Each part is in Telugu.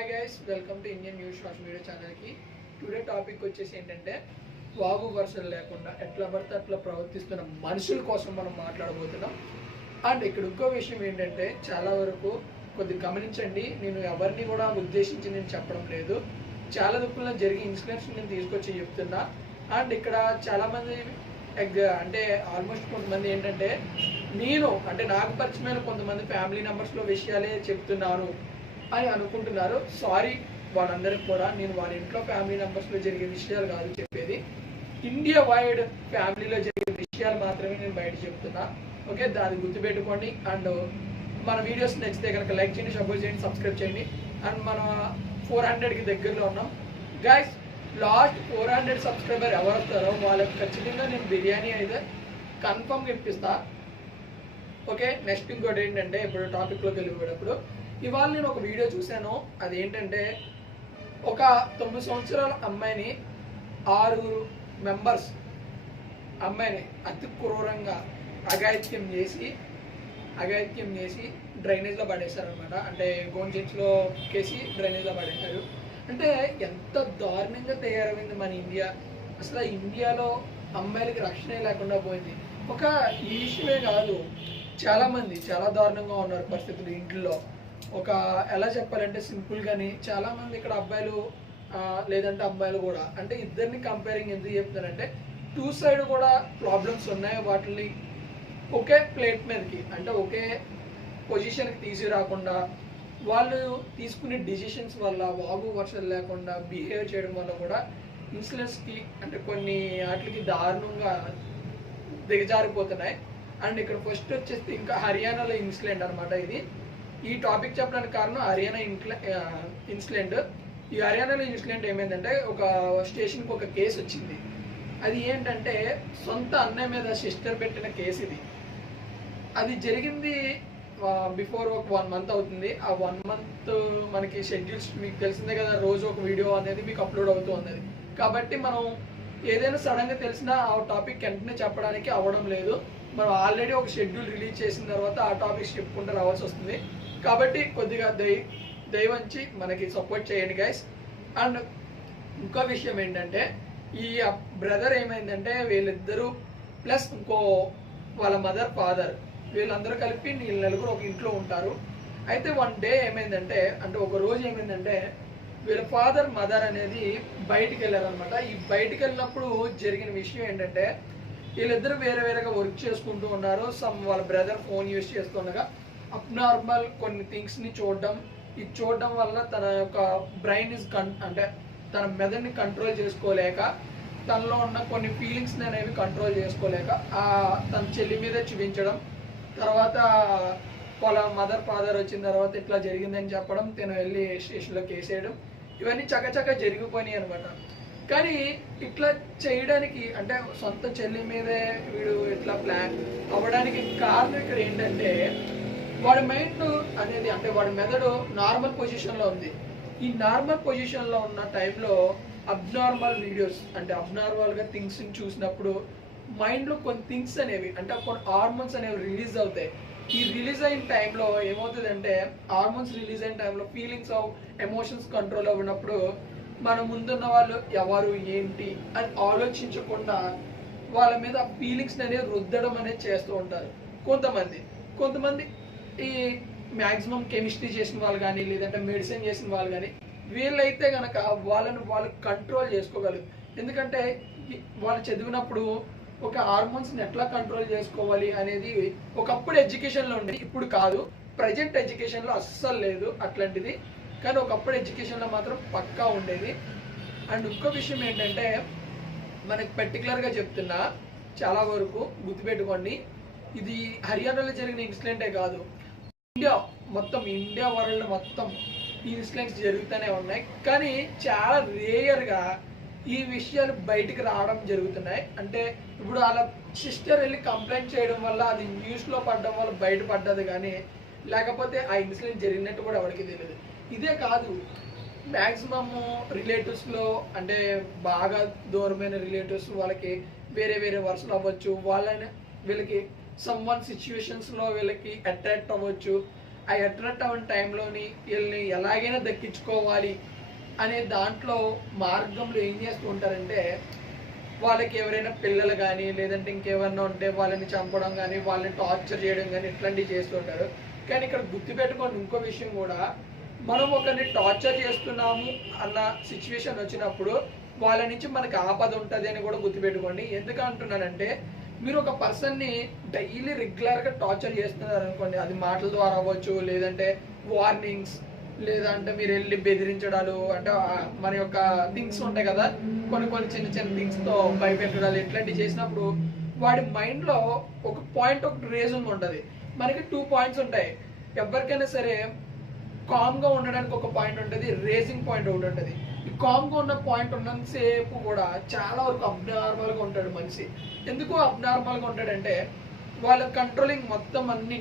Hi guys, welcome to Indian news shorts video ఛానల్కి. టుడే టాపిక్ వచ్చేసి ఏంటంటే వాగు వర్షాలు లేకుండా ఎట్లా పడితే అట్లా ప్రవర్తిస్తున్న మనుషుల కోసం మనం మాట్లాడబోతున్నాం. అండ్ ఇక్కడ ఇంకో విషయం ఏంటంటే చాలా వరకు కొద్దిగా గమనించండి, నేను ఎవరిని కూడా ఉద్దేశించి నేను చెప్పడం లేదు. చాలా దుఃఖంలో జరిగే ఇన్సిడెంట్స్ నేను తీసుకొచ్చి చెప్తున్నా. అండ్ ఇక్కడ చాలామంది అంటే ఆల్మోస్ట్ కొంతమంది ఏంటంటే నాకు పరిచయమైన కొంతమంది ఫ్యామిలీ మెంబర్స్లో విషయాలే చెప్తున్నాను అని అనుకుంటున్నారు. సారీ వాళ్ళందరికీ కూడా, నేను వాళ్ళ ఇంట్లో ఫ్యామిలీ మెంబర్స్లో జరిగే విషయాలు కాదు చెప్పేది, ఇండియా వైడ్ ఫ్యామిలీలో జరిగే విషయాలు మాత్రమే నేను బయట చెప్తున్నా. ఓకే, దాన్ని గుర్తుపెట్టుకోండి. అండ్ మన వీడియోస్ నచ్చితే కనుక లైక్ చేయండి, సపోర్ట్ చేయండి, సబ్స్క్రైబ్ చేయండి. అండ్ మన 400కి దగ్గరలో ఉన్నాం గైస్. లాస్ట్ 400 సబ్స్క్రైబర్ ఎవరు వస్తారో వాళ్ళకి ఖచ్చితంగా నేను బిర్యానీ అయితే కన్ఫర్మ్గా ఇప్పిస్తా. ఓకే, నెక్స్ట్ ఇంకోటి ఏంటంటే ఇప్పుడు టాపిక్లోకి వెళ్ళిపోయేటప్పుడు ఇవాళ నేను ఒక వీడియో చూశాను. అదేంటంటే ఒక 9 సంవత్సరాల అమ్మాయిని 6 మెంబర్స్ అమ్మాయిని అతి క్రూరంగా అఘాయిత్యం చేసి డ్రైనేజ్లో పడేశారనమాట. అంటే గోన్జెన్స్లో కేసి డ్రైనేజ్లో పడేశారు. అంటే ఎంత దారుణంగా తయారైంది మన ఇండియా. అసలు ఇండియాలో అమ్మాయిలకి రక్షణ లేకుండా పోయింది. ఒక ఈ విషయమే కాదు, చాలామంది చాలా దారుణంగా ఉన్నారు పరిస్థితులు ఇంట్లో. ఒక ఎలా చెప్పాలంటే సింపుల్గాని చాలామంది ఇక్కడ అబ్బాయిలు లేదంటే అమ్మాయిలు కూడా, అంటే ఇద్దరిని కంపేరింగ్ ఎందుకు చెప్తానంటే 2 సైడ్ కూడా ప్రాబ్లమ్స్ ఉన్నాయి. వాటిని ఒకే ప్లేట్ మీదకి అంటే ఒకే పొజిషన్కి తీసుకురాకుండా వాళ్ళు తీసుకునే డిసిషన్స్ వల్ల వాగు వర్షాలు లేకుండా బిహేవ్ చేయడం వల్ల కూడా ఇన్సిడెంట్స్కి అంటే కొన్ని వాటికి దారుణంగా దిగజారిపోతున్నాయి. అండ్ ఇక్కడ ఫస్ట్ వచ్చేసి ఇంకా హర్యానాలో ఇన్సిడెంట్ అనమాట. ఈ టాపిక్ చెప్పడానికి కారణం హర్యానా ఇన్సిడెంట్. ఈ హర్యానాలో ఇన్సిడెంట్ ఏమైందంటే ఒక స్టేషన్కి ఒక కేసు వచ్చింది. అది ఏంటంటే సొంత అన్నయ్య మీద సిస్టర్ పెట్టిన కేసు ఇది. అది జరిగింది బిఫోర్ ఒక 1 మంత్ అవుతుంది. ఆ 1 మంత్ మనకి షెడ్యూల్స్ మీకు తెలిసిందే కదా, రోజు ఒక వీడియో అనేది మీకు అప్లోడ్ అవుతూ ఉన్నది. కాబట్టి మనం ఏదైనా సడన్గా తెలిసినా ఆ టాపిక్ వెంటనే చెప్పడానికి అవ్వడం లేదు. మనం ఆల్రెడీ ఒక షెడ్యూల్ రిలీజ్ చేసిన తర్వాత ఆ టాపిక్స్ చెప్పుకుంటూ రావాల్సి వస్తుంది. కాబట్టి కొద్దిగా దయవంచి మనకి సపోర్ట్ చేయండి గైస్. అండ్ ఇంకో విషయం ఏంటంటే ఈ బ్రదర్ ఏమైందంటే వీళ్ళిద్దరూ ప్లస్ ఇంకో వాళ్ళ మదర్ ఫాదర్ వీళ్ళందరూ కలిపి నలుగురు ఒక ఇంట్లో ఉంటారు. అయితే వన్ డే ఏమైందంటే అంటే ఒక రోజు ఏమైందంటే వీళ్ళ ఫాదర్ మదర్ అనేది బయటికి వెళ్ళారనమాట. ఈ బయటికి వెళ్ళినప్పుడు జరిగిన విషయం ఏంటంటే వీళ్ళిద్దరూ వేరేగా వర్క్ చేసుకుంటూ ఉన్నారు. వాళ్ళ బ్రదర్ ఫోన్ యూజ్ చేస్తుండగా అబ్నార్మల్ కొన్ని థింగ్స్ని చూడడం వల్ల తన యొక్క బ్రెయిన్ అంటే తన మెదడుని కంట్రోల్ చేసుకోలేక, తనలో ఉన్న కొన్ని ఫీలింగ్స్ని అనేవి కంట్రోల్ చేసుకోలేక తన చెల్లి మీద చూపించడం, తర్వాత వాళ్ళ మదర్ ఫాదర్ వచ్చిన తర్వాత ఇట్లా జరిగిందని చెప్పడం, తను వెళ్ళి స్టేషన్లో కేసేయడం, ఇవన్నీ చకచక జరిగిపోయినాయి అనమాట. కానీ ఇట్లా చేయడానికి అంటే సొంత చెల్లి మీదే వీడు ఇట్లా ప్లాన్ అవ్వడానికి కారణం ఇక్కడ ఏంటంటే వాడి మైండ్ అనేది అంటే వాడి మెదడు నార్మల్ పొజిషన్లో ఉంది. ఈ నార్మల్ పొజిషన్లో ఉన్న టైంలో అబ్నార్మల్ వీడియోస్ అంటే అబ్నార్మల్గా థింగ్స్ని చూసినప్పుడు మైండ్లో కొన్ని థింగ్స్ అనేవి అంటే కొన్ని హార్మోన్స్ అనేవి రిలీజ్ అవుతాయి. ఈ రిలీజ్ అయిన టైంలో ఏమవుతుందంటే హార్మోన్స్ రిలీజ్ అయిన టైంలో ఫీలింగ్స్ ఆఫ్ ఎమోషన్స్ కంట్రోల్ అవ్వనప్పుడు మన ముందున్న వాళ్ళు ఎవరు ఏంటి అని ఆలోచించకుండా వాళ్ళ మీద ఫీలింగ్స్ అనేది రుద్దడం అనేది చేస్తూ ఉంటారు కొంతమంది ఈ మ్యాక్సిమం కెమిస్ట్రీ చేసిన వాళ్ళు కానీ లేదంటే మెడిసిన్ చేసిన వాళ్ళు కానీ వీళ్ళైతే కనుక వాళ్ళు కంట్రోల్ చేసుకోగలరు. ఎందుకంటే వాళ్ళు చదివినప్పుడు ఒక హార్మోన్స్ని ఎట్లా కంట్రోల్ చేసుకోవాలి అనేది ఒకప్పుడు ఎడ్యుకేషన్లో ఉండేది, ఇప్పుడు కాదు. ప్రజెంట్ ఎడ్యుకేషన్లో అస్సలు లేదు అట్లాంటిది, కానీ ఒకప్పుడు ఎడ్యుకేషన్లో మాత్రం పక్కా ఉండేది. అండ్ ఇంకో విషయం ఏంటంటే మనకి పర్టికులర్గా చెప్తున్నా, చాలా వరకు గుర్తుపెట్టుకోండి, ఇది హర్యానాలో జరిగిన ఇన్సిడెంటే కాదు, ఇండియా వరల్డ్ మొత్తం ఈ ఇన్సిడెంట్స్ జరుగుతూనే ఉన్నాయి. కానీ చాలా రేయర్గా ఈ విషయాలు బయటికి రావడం జరుగుతున్నాయి. అంటే ఇప్పుడు వాళ్ళ సిస్టర్ వెళ్ళి కంప్లైంట్ చేయడం వల్ల అది న్యూస్లో పడడం వల్ల బయటపడ్డది, కానీ లేకపోతే ఆ ఇన్సిడెంట్ జరిగినట్టు కూడా ఎవరికి తెలియదు. ఇదే కాదు, మ్యాక్సిమమ్ రిలేటివ్స్లో అంటే బాగా దూరమైన రిలేటివ్స్ వాళ్ళకి వేరే వరుసలు అవ్వచ్చు, వీళ్ళకి సమ్ వన్ సిచ్యువేషన్స్లో వీళ్ళకి అట్రాక్ట్ అవ్వచ్చు. ఆ అట్రాక్ట్ అవ్వని టైంలోని వీళ్ళని ఎలాగైనా దక్కించుకోవాలి అనే దాంట్లో మార్గంలో ఏం చేస్తూ ఉంటారంటే వాళ్ళకి ఎవరైనా పిల్లలు కానీ లేదంటే ఇంకెవరైనా ఉంటే వాళ్ళని చంపడం కానీ వాళ్ళని టార్చర్ చేయడం కానీ ఇట్లాంటివి చేస్తూ ఉంటారు. కానీ ఇక్కడ గుర్తుపెట్టుకోండి ఇంకో విషయం కూడా, మనం ఒకరిని టార్చర్ చేస్తున్నాము అన్న సిచ్యువేషన్ వచ్చినప్పుడు వాళ్ళ నుంచి మనకి ఆపద ఉంటుంది అని కూడా గుర్తుపెట్టుకోండి. ఎందుకు అంటున్నానంటే, మీరు ఒక పర్సన్ని డైలీ రెగ్యులర్గా టార్చర్ చేస్తున్నారు అనుకోండి, అది మాటల ద్వారా అవ్వచ్చు, లేదంటే వార్నింగ్స్, లేదంటే మీరు వెళ్ళి బెదిరించడాలు, అంటే మన యొక్క థింగ్స్ ఉంటాయి కదా, కొన్ని చిన్న చిన్న థింగ్స్తో భయపెట్టడాలు ఇట్లాంటివి చేసినప్పుడు వాడి మైండ్లో ఒక పాయింట్, ఒక రీజన్ ఉంటుంది. మనకి 2 పాయింట్స్ ఉంటాయి. ఎవరికైనా సరే కామ్గా ఉండడానికి ఒక పాయింట్ ఉంటుంది, రేసింగ్ పాయింట్ ఒకటి ఉంటుంది. ఈ కామ్గా ఉన్న పాయింట్ ఉన్నంతసేపు కూడా చాలా వరకు అబ్నార్మల్గా ఉంటాడు మనిషి. ఎందుకు అబ్నార్మల్గా ఉంటాడంటే, వాళ్ళ కంట్రోలింగ్ మొత్తం అన్ని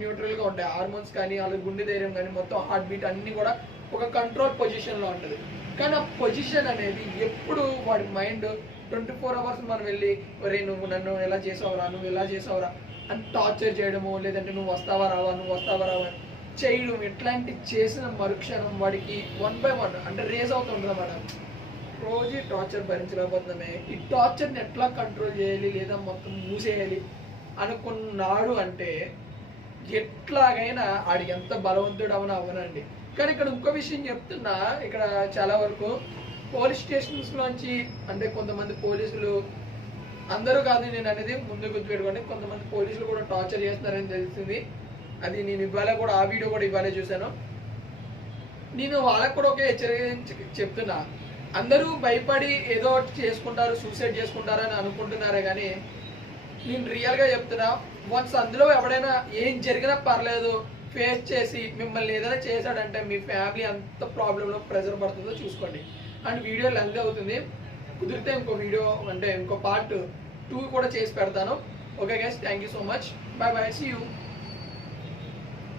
న్యూట్రల్గా ఉంటాయి. హార్మోన్స్ కానీ వాళ్ళ గుండె ధైర్యం కానీ మొత్తం హార్ట్ బీట్ అన్నీ కూడా ఒక కంట్రోల్ పొజిషన్లో ఉంటుంది. కానీ ఆ పొజిషన్ అనేది ఎప్పుడు వాడి మైండ్ 24 అవర్స్ మనం వెళ్ళి ఒరే నువ్వు నన్ను ఎలా చేసావురా, నువ్వు ఎలా చేసావురా అని టార్చర్ చేయడము, లేదంటే నువ్వు వస్తావా రావా చేయడం, ఇట్లాంటి చేసిన మరుక్షణం వాడికి 1 by 1 అంటే రేజ్ అవుతుంది అన్నమాట. రోజు టార్చర్ భరించలేకపోతున్నామే, ఈ టార్చర్ని ఎట్లా కంట్రోల్ చేయాలి లేదా మొత్తం మూసేయాలి అనుకున్నాడు అంటే ఎట్లాగైనా ఆడికి ఎంత బలవంతుడు అవనండి. కానీ ఇక్కడ ఇంకో విషయం చెప్తున్నా, ఇక్కడ చాలా వరకు పోలీస్ స్టేషన్స్లోంచి అంటే కొంతమంది పోలీసులు, అందరూ కాదు నేను అనేది ముందు గుర్తుపెట్టుకోండి, కొంతమంది పోలీసులు కూడా టార్చర్ చేస్తున్నారని తెలిసింది. అది నేను ఇవ్వాలే కూడా, ఆ వీడియో కూడా ఇవ్వాలే చూశాను. నేను వాళ్ళకు కూడా ఒకే హెచ్చరిక చెప్తున్నా, అందరూ భయపడి ఏదో ఒకటి చేసుకుంటారు, సూసైడ్ చేసుకుంటారు అని అనుకుంటున్నారే కానీ నేను రియల్గా చెప్తున్నా, వన్స్ అందులో ఎవడైనా ఏం జరిగినా పర్లేదు ఫేస్ చేసి మిమ్మల్ని ఏదైనా చేశాడంటే మీ ఫ్యామిలీ అంత ప్రాబ్లంలో ప్రెజర్ పడుతుందో చూసుకోండి. అండ్ వీడియో లెంత్ అవుతుంది, కుదిరితే ఇంకో వీడియో అంటే ఇంకో పార్ట్ 2 కూడా చేసి పెడతాను. Okay guys, thank you so much, bye bye, see you.